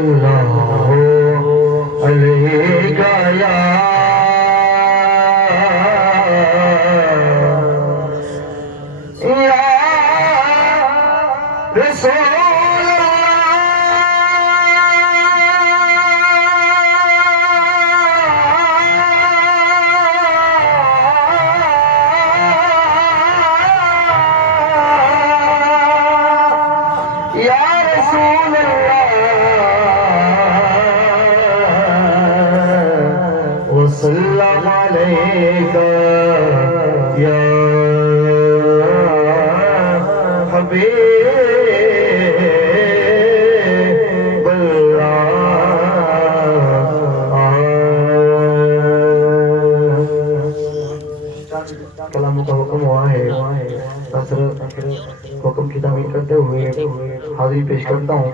اللہ علیہ یا رسول وسلم علیک یا حبیب اللہ۔ کلام کا حکم ہوا ہے، حکم کی تعمیل کرتے ہوئے حاضری پیش کرتا ہوں۔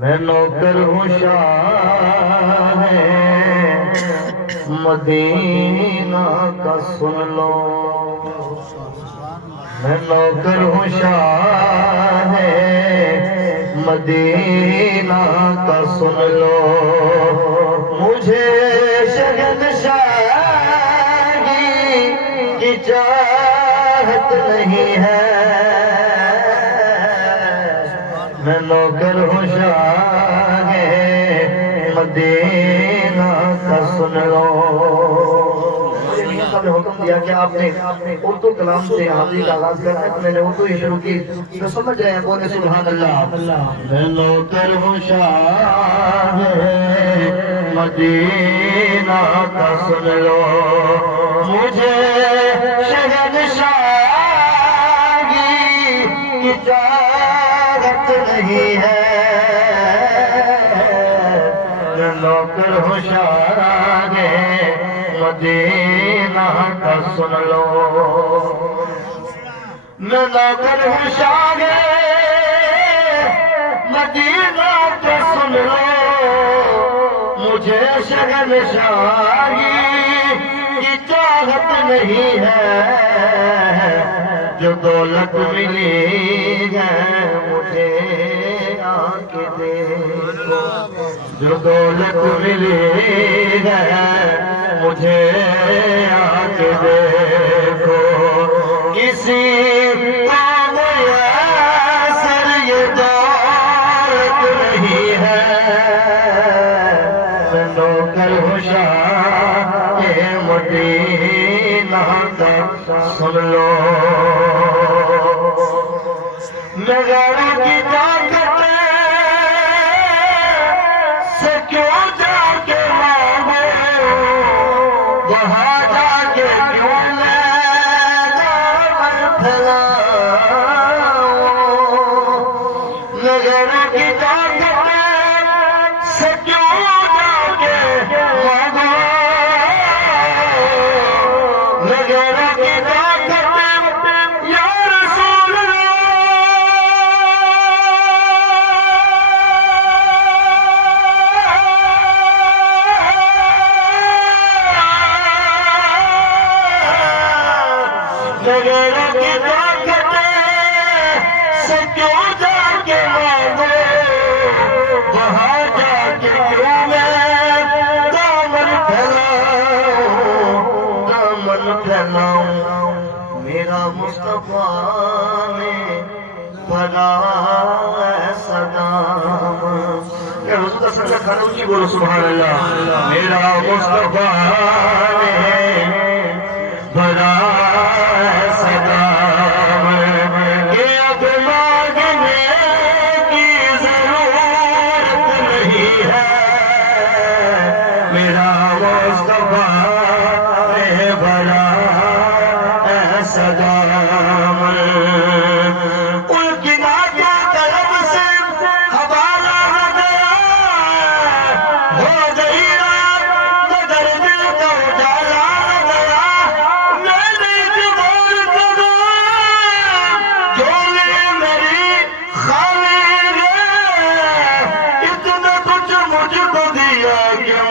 میں نوکر ہوں شاہ مدینہ کا سن لو، میں نوکر ہوں شاہ مدینہ کا سن لو، مجھے شہنشاہی کی چاہت نہیں ہے، میں نوکر ہوں شاہ مدینہ کا سن لو۔ مجھے میاں صاحب نے حکم دیا کہ آپ نے اردو کلام سے حاضری کا آغاز کرنا ہے، میں نے اردو ہی شروع کی، تو سمجھ رہے ہیں، بولے سبحان اللہ۔ میں نوکر ہوں شاہ مدینہ کا سن لو، مجھے شہنشاہی کی چاہت نہیں ہے، میں نوکر ہوں شاہ مدینہ کا سن لو، میں نوکر ہوں شاہ مدینہ کا سن لو، مجھے شہنشاہی کی چاہت نہیں ہے، جو دولت ملی ہے مجھے آ کے دیکھو، جو دولت ملی ہے مجھے آ کے دیکھو، کسی کو میسر یہ دولت نہیں ہے، میں نوکر ہوں شاہ مدینہ کا سن لو، میں غیروں کی طاقت سے کیوں جا کے مانگو، وہاں جا کے کیوں میں دامن پھیلاؤں، میں غیروں کی طاقت سے کیوں جا کے مانگو، میں غیروں کی طاقت یا رسول غیروں کی طاقت سے کیوں جا کے مانگو، وہاں جا کے کیوں میں دامن پھیلاؤں، میرا مصطفیٰ نے بھلا ایسا دام، حضور کا سنگت کھانا اونچی بولو سبحان اللہ، میرا مصطفیٰ نے بھلا ایسا دام کہ اب مانگنے کی ضرورت نہیں ہے، میرا مصطفیٰ نے بھلا ایسا دام، ان کی نعتوں طلب سے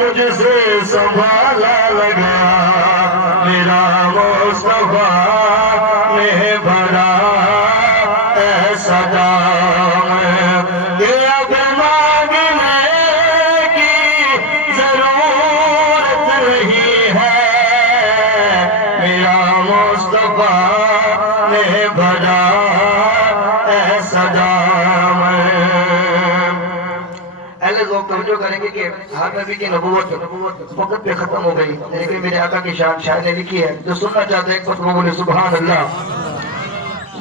تجھ سے سنبھالا لگا میرا مصطفیٰ نے بھرا ایسا جام کہ اب مانگنے کی ضرورت نہیں ہے میرا مصطفیٰ نے بھرا ایسا جام اہل ذوق توجہ کریں گے کہ ہر نبی کی نبوت وقت پہ ختم ہو گئی لیکن میرے آقا کی شان شاعر نے لکھی ہے جو سننا چاہتے ہیں ایک وقت وہ بولے سبحان اللہ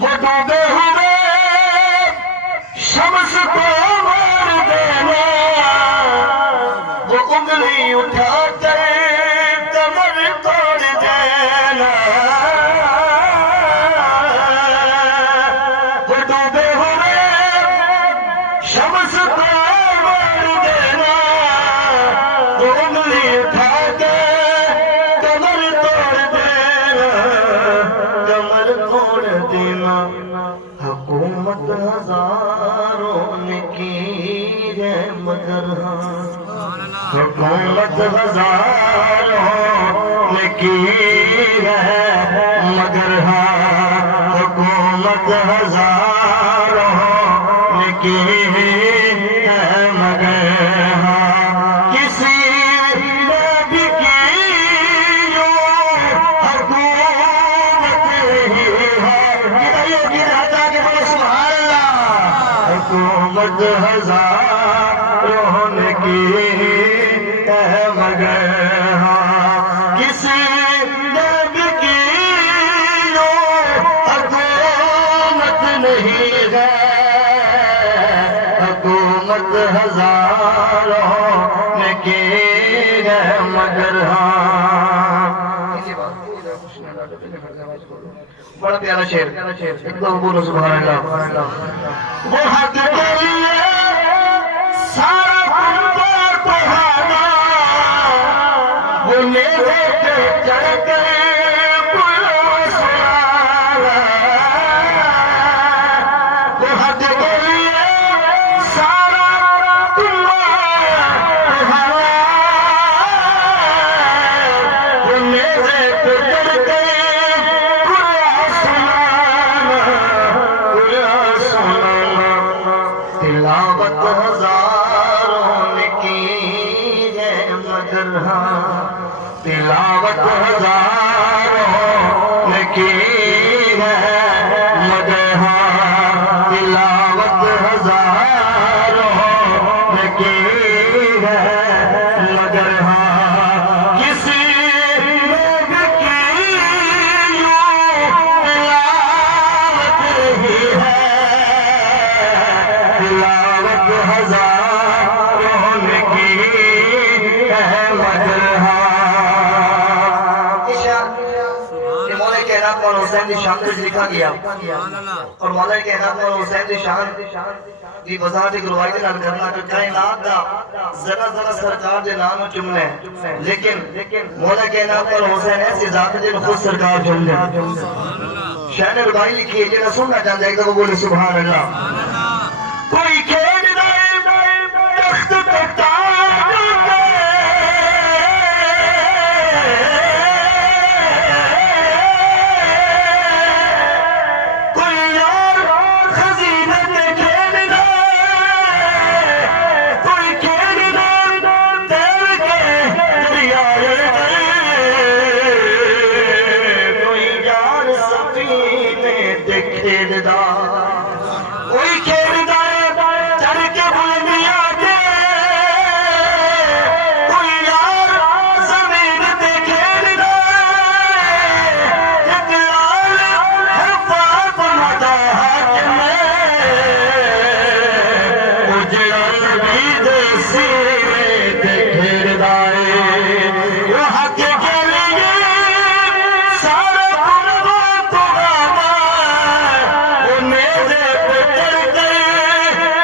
وہ ڈوبے ہوئے شمس کو مار دینا وہ انگلی اٹھا کر کمر توڑ دینا وہ ڈوبے ہوئے شمس کو مار دینا وہ انگلی اٹھا کے کمر توڑ دینا کمر توڑ دینا حکومت ہزاروں نے کی ہے مگر حکومت ہزاروں نے کی ہے مگر حکومت ہزاروں نے کی ہے مگر کسی نے بھی کی جو حکومت نہیں ہے حکومت ہزاروں نے کی ہے مگر کسی نے بھی کی جو حکومت نہیں ہے حکومت ہزاروں نے کی ہے مگر بڑا پیارا شعر ایک دو بولو سبحان اللہ وہ حق کے لیے سارا خون بہانا وہ میرے پہ چڑھ کے وہ حق کے لیے سارا خون بہانا وہ میرے پہ چڑھ کے تلاوت ہزاروں نے کی ہے مگر تلاوت ہزاروں نے کی ہے مگر تلاوت ہزاروں نے کی ہے مگر کسی نے بھی کی تلاوت نہیں ہے تلاوت ہزاروں نے کی ہے مگر مولا کائنات مولا حسین کی شان کو لکھا گیا اور مولا کائنات مولا حسین کی شان کی وضاحت ایک روایت نال کرنا کہ کائنات دا ذرا ذرا سرکار دے نام چمنے لیکن مولا کائنات مولا حسین ایسی ذات جن خود سرکار چم لے شاہ نے روایت لکھی ہے جنہیں سننا چاہتا ہے ایک دفعہ بولے سبحان اللہ کوئی کھیل دائے تخت تاج کے کوئی یار خزینے کے کھیل دائے کوئی کھیل دائے تیل کے دریائے کوئی یار سفینے کے کھیل دائے کوئی کھیل دائے چڑھ کے بلندیاں کے کوئی یار زمین پہ کھیل دائے ایک لال حفاظ مداحت میں اجڑ بھی دے سینے پہ کھیل دائے وہ حق کے لیے سارا قربان تو آبا وہ میرے پہ چڑھ کے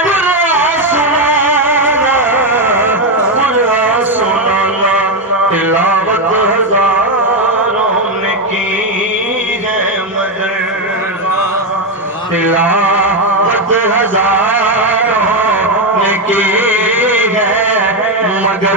قرآن سنانا تلاوت ہزاروں نے کی ہے مگر تلاوت ہزاروں نے کی ہے مگر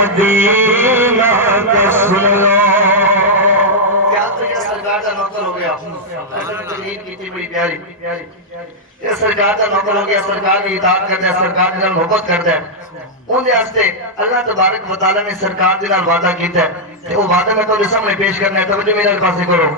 مدینہ کا سن لو کیا تو یہ سرکار کا نوکر ہو گیا تقریر کی تھی بڑی پیاری یہ سرکار کا نوکر ہو گیا سرکار کی اطاعت کرتا ہے سرکار کے نال محبت کرتا ہے ان دے واسطے اللہ تبارک و تعالی نے سرکار دے نال وعدہ کیتا ہے تے وہ وعدہ میں تواڈے سامنے پیش کرنا ہے توجہ میرے پاسے کرو